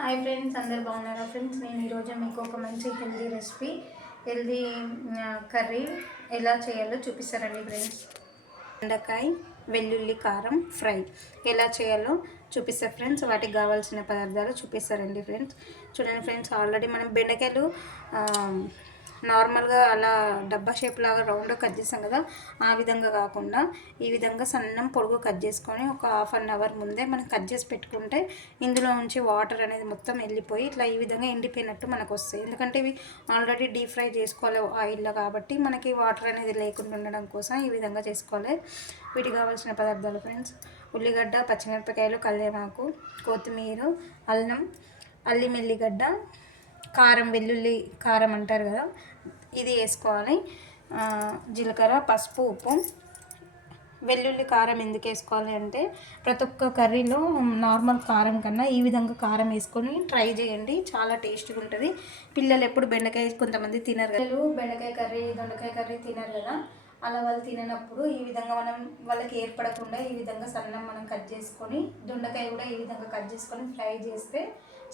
Hi friends, అందరు బాగున్నారా friends? నేను ఈరోజు మీకు ఒక మంచి హెల్దీ రెసిపీ, హెల్దీ కర్రీ ఎలా చేయాలో చూపిస్తారండి ఫ్రెండ్స్. బెండకాయ వెల్లుల్లి కారం ఫ్రై ఎలా చేయాలో చూపిస్తారు ఫ్రెండ్స్. వాటికి కావాల్సిన పదార్థాలు చూపిస్తారండి ఫ్రెండ్స్. చూడండి ఫ్రెండ్స్, ఆల్రెడీ మనం బెండకాయలు నార్మల్గా అలా డబ్బా షేప్ లాగా రౌండ్గా కట్ చేస్తాం కదా, ఆ విధంగా కాకుండా ఈ విధంగా సన్నం పొడుగు కట్ చేసుకొని ఒక ½ ముందే మనం కట్ చేసి పెట్టుకుంటే ఇందులో నుంచి వాటర్ అనేది మొత్తం వెళ్ళిపోయి ఇట్లా ఈ విధంగా ఎండిపోయినట్టు మనకు వస్తాయి. ఎందుకంటే ఇవి ఆల్రెడీ డీప్ ఫ్రై చేసుకోవాలి ఆయిల్లో, కాబట్టి మనకి వాటర్ అనేది లేకుండా ఉండడం కోసం ఈ విధంగా చేసుకోవాలి. వీటికి కావాల్సిన పదార్థాలు ఫ్రెండ్స్: ఉల్లిగడ్డ, పచ్చిమిరపకాయలు, కల్లేమాకు, కొత్తిమీర, అల్లం ఎల్లిగడ్డ, కారం, వెల్లుల్లి కారం అంటారు కదా, ఇది వేసుకోవాలి. జీలకర్ర, పసుపు, ఉప్పు. వెల్లుల్లి కారం ఎందుకు వేసుకోవాలి అంటే, ప్రతి ఒక్క కర్రీలో నార్మల్ కారం కన్నా ఈ విధంగా కారం వేసుకొని ట్రై చేయండి, చాలా టేస్ట్గా ఉంటుంది. పిల్లలు ఎప్పుడు బెండకాయ కొంతమంది తినరు కదా, బెండకాయ కర్రీ, దొండకాయ కర్రీ తినరు కదా, అలా వాళ్ళు తిననప్పుడు ఈ విధంగా మనం వాళ్ళకి ఏర్పడకుండా ఈ విధంగా సన్నం మనం కట్ చేసుకొని, దొండకాయ కూడా ఈ విధంగా కట్ చేసుకొని ఫ్రై చేస్తే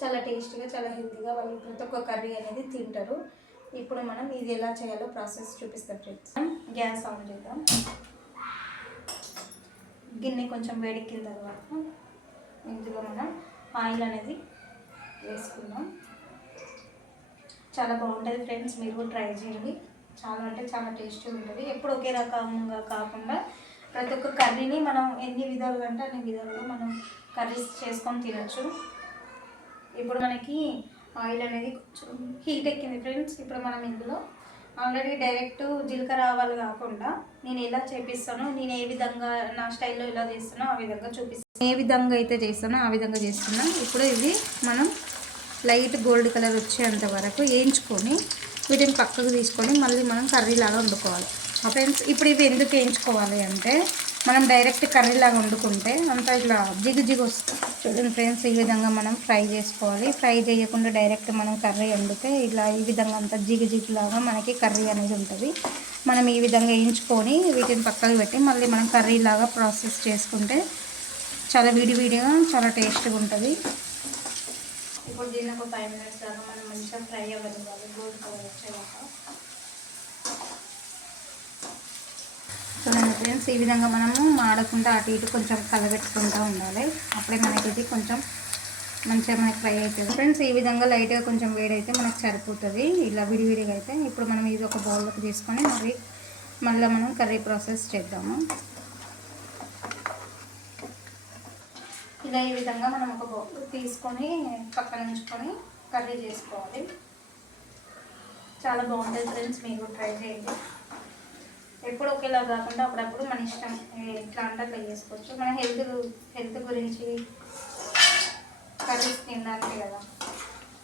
చాలా టేస్టీగా, చాలా హెల్తీగా వాళ్ళు ప్రతి ఒక్క కర్రీ అనేది తింటారు. ఇప్పుడు మనం ఇది ఎలా చేయాలో ప్రాసెస్ చూపిస్తాం ఫ్రెండ్స్. గ్యాస్ ఆన్ చేద్దాం. గిన్నె కొంచెం వేడెక్కిన తర్వాత ఇందులో మనం ఆయిల్ అనేది వేసుకుందాం. చాలా బాగుంటుంది ఫ్రెండ్స్, మీరు కూడా ట్రై చేయండి. చాలా అంటే చాలా టేస్టీ ఉంటుంది. ఎప్పుడు ఒకే రకంగా కాకుండా ప్రతి ఒక్క కర్రీని మనం ఎన్ని విధాలుగా అంటే అన్ని విధాలుగా మనం కర్రీస్ చేసుకొని తినచ్చు. ఇప్పుడు మనకి ఆయిల్ అనేది కొంచెం హీట్ ఎక్కింది ఫ్రెండ్స్. ఇప్పుడు మనం ఇందులో ఆల్రెడీ డైరెక్ట్ జీలకర్ర ఆవాలు కాకుండా నేను ఎలా చేపిస్తానో, నేను ఏ విధంగా నా స్టైల్లో ఎలా చేస్తానో ఆ విధంగా చూపిస్తాను. ఏ విధంగా అయితే చేస్తానో ఆ విధంగా చేస్తున్నాం. ఇప్పుడు ఇవి మనం లైట్ గోల్డ్ కలర్ వచ్చేంత వరకు వేయించుకొని వీటిని పక్కకు తీసుకొని మళ్ళీ మనం కర్రీలాగా వండుకోవాలి ఫ్రెండ్స్. ఇప్పుడు ఇవి ఎందుకు వేయించుకోవాలి అంటే, మనం డైరెక్ట్ కర్రీలాగా వండుకుంటే అంతా ఇట్లా జిగు వస్తుంది. చూడండి ఫ్రెండ్స్, ఈ విధంగా మనం ఫ్రై చేసుకోవాలి. ఫ్రై చేయకుండా డైరెక్ట్ మనం కర్రీ వండితే ఇలా ఈ విధంగా అంతా జిగులాగా మనకి కర్రీ అనేది ఉంటుంది. మనం ఈ విధంగా వేయించుకొని వీటిని పక్కకు పెట్టి మళ్ళీ మనం కర్రీలాగా ప్రాసెస్ చేసుకుంటే చాలా విడివిడిగా చాలా టేస్ట్గా ఉంటుంది. ఇప్పుడు దీన్ని ఒక 5 minutes దాకా మనం మంచిగా ఫ్రై అవ్వాలి, గోల్డ్ కలర్ వచ్చేదాకా. చూడండి ఫ్రెండ్స్, ఈ విధంగా మనము మాడకుండా అటు ఇటు కొంచెం కలబెట్టుకుంటూ ఉండాలి. అప్పుడే మనకి ఇది కొంచెం మంచిగా మనకి ఫ్రై అవుతుంది ఫ్రెండ్స్. ఈ విధంగా లైట్గా కొంచెం వేడైతే మనకు సరిపోతుంది, ఇలా విడివిడిగా అయితే. ఇప్పుడు మనం ఇది ఒక బౌల్లోకి తీసుకొని మళ్ళీ మనం కర్రీ ప్రాసెస్ చేద్దాము. ఇలా ఈ విధంగా మనం ఒక బౌల్ తీసుకొని పక్కన ఉంచుకొని కర్రీ చేసుకోవాలి. చాలా బాగుంటుంది ఫ్రెండ్స్, మీరు ట్రై చేయండి. ఎప్పుడు ఒకేలా కాకుండా అప్పుడప్పుడు మన ఇష్టం ఎట్లా అంటే అట్లా చేసుకోవచ్చు. మన హెల్త్ గురించి కర్రీస్ తినడానికి కదా,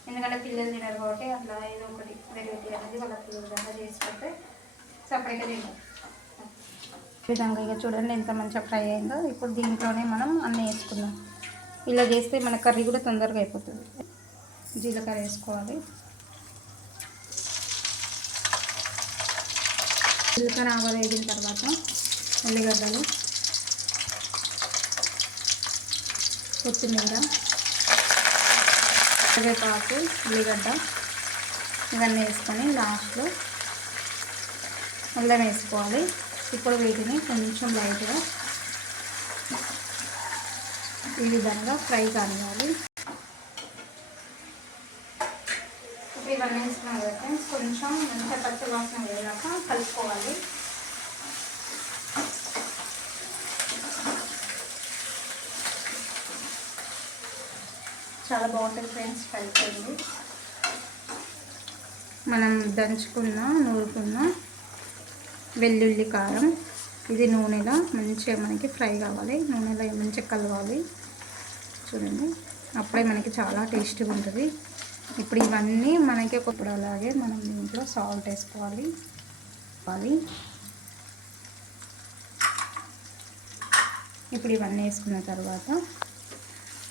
ఎందుకంటే పిల్లలు తినరు కాబట్టి అట్లా ఏదో ఒకటి వెరైటీ అనేది వాళ్ళకి ఈ విధంగా చేసి పెడితే సపరేట్గా తింటారు. ఈ విధంగా ఇక చూడండి ఎంత మంచిగా ఫ్రై అయిందో. ఇప్పుడు దీంట్లోనే మనం అన్నీ వేసుకుందాం. ఇలా చేస్తే మన కర్రీ కూడా తొందరగా అయిపోతుంది. జీలకర్ర వేసుకోవాలి. జీలకర్ర ఆవాలు వేగిన తర్వాత ఉల్లిగడ్డలు, కొత్తిమీర, కరివేపాకు, ఉల్లిగడ్డ ఇవన్నీ వేసుకొని లాస్ట్లో అల్లం వేసుకోవాలి. ఇప్పుడు వీటిని కొంచెం లైట్గా ఈ విధంగా ఫ్రై కానివ్వాలి. ఇప్పుడు ఇవన్నీ వేసుకున్నాం కదా ఫ్రెండ్స్, కొంచెం మంచిగా పచ్చి వాసన వేయడాక కలుపుకోవాలి. చాలా బాగుంటుంది ఫ్రెండ్స్, ట్రై చేయండి. మనం నూరుకున్న వెల్లుల్లి కారం ఇది నూనెలో మంచిగా మనకి ఫ్రై కావాలి, నూనెలో మంచిగా కలవాలి. చూడండి, అప్పుడే మనకి చాలా టేస్టీగా ఉంటుంది. ఇప్పుడు ఇవన్నీ మనకి ఒకప్పుడు అలాగే మనం దీంట్లో సాల్ట్ వేసుకోవాలి. ఇప్పుడు ఇవన్నీ వేసుకున్న తర్వాత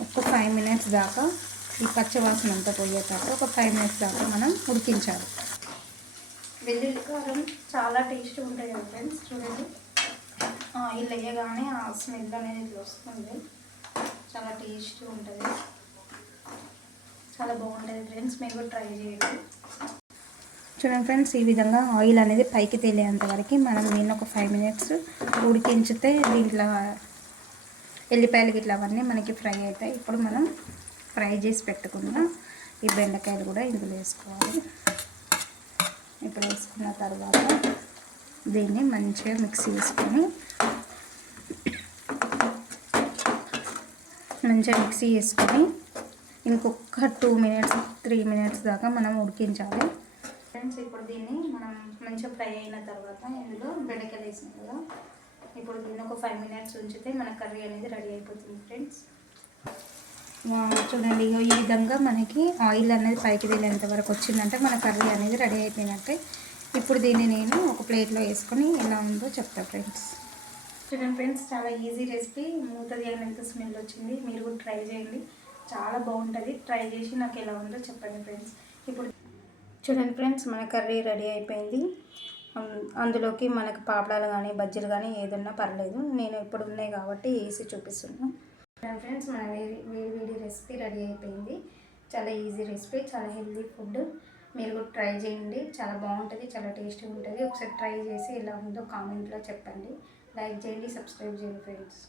ఒక 5 minutes దాకా ఈ పచ్చివాసన అంతా పోయేటట్టు ఒక 5 minutes దాకా మనం ఉడికించాలి. వెల్లుల్లి కారం చాలా టేస్ట్గా ఉంటుంది కదా ఫ్రెండ్స్. చూడండి, ఆయిల్ వేయగానే ఆ స్మెల్ అనేది ఇట్లా వస్తుంది, చాలా టేస్ట్గా ఉంటుంది. చాలా బాగుంటుంది ఫ్రెండ్స్, మీరు కూడా ట్రై చేయండి. చూడండి ఫ్రెండ్స్, ఈ విధంగా ఆయిల్ అనేది పైకి తేలేంత వరకు మనం దీన్ని ఒక 5 మినిట్స్ ఉడికించితే దీంట్లో ఎల్లిపాయలు గిట్ల అవన్నీ మనకి ఫ్రై అవుతాయి. ఇప్పుడు మనం ఫ్రై చేసి పెట్టుకున్న ఈ బెండకాయలు కూడా ఇందులో వేసుకోవాలి. ఇప్పుడు వేసుకున్న తర్వాత దీన్ని మంచిగా మిక్స్ చేసుకొని ఇంకొక 2 మినిట్స్ 3 మినిట్స్ దాకా మనం ఉడికించాలి ఫ్రెండ్స్. ఇప్పుడు దీన్ని మనం మంచిగా ఫ్రై అయిన తర్వాత ఇందులో బెండకాయలు వేసాం కదా, ఇప్పుడు దీన్ని ఒక 5 మినిట్స్ ఉంచితే మన కర్రీ అనేది రెడీ అయిపోతుంది ఫ్రెండ్స్. చూడండి, ఈ విధంగా మనకి ఆయిల్ అనేది పైకి తేలేంత వరకు వచ్చిందంటే మన కర్రీ అనేది రెడీ అయిపోయినట్టే. ఇప్పుడు దీన్ని నేను ఒక ప్లేట్లో వేసుకొని ఎలా ఉందో చెప్తా ఫ్రెండ్స్. చూడండి ఫ్రెండ్స్, చాలా ఈజీ రెసిపీ, మూత తీయనంత స్మెల్ వచ్చింది. మీరు కూడా ట్రై చేయండి, చాలా బాగుంటుంది. ట్రై చేసి నాకు ఎలా ఉందో చెప్పండి ఫ్రెండ్స్. ఇప్పుడు చూడండి ఫ్రెండ్స్, మన కర్రీ రెడీ అయిపోయింది. అందులోకి మనకు పాపడాలు కానీ బజ్జీలు కానీ ఏదన్నా పర్లేదు, నేను ఇప్పుడు ఉన్నాయి కాబట్టి వేసి చూపిస్తున్నాను. చూడండి ఫ్రెండ్స్, మన వేడి రెసిపీ రెడీ అయిపోయింది. చాలా ఈజీ రెసిపీ, చాలా హెల్తీ ఫుడ్. మీరు కూడా ట్రై చేయండి, చాలా బాగుంటుంది, చాలా టేస్టీగా ఉంటుంది. ఒకసారి ట్రై చేసి ఎలా ఉందో కామెంట్లో చెప్పండి. లైక్ చేయండి, సబ్స్క్రైబ్ చేయండి ఫ్రెండ్స్.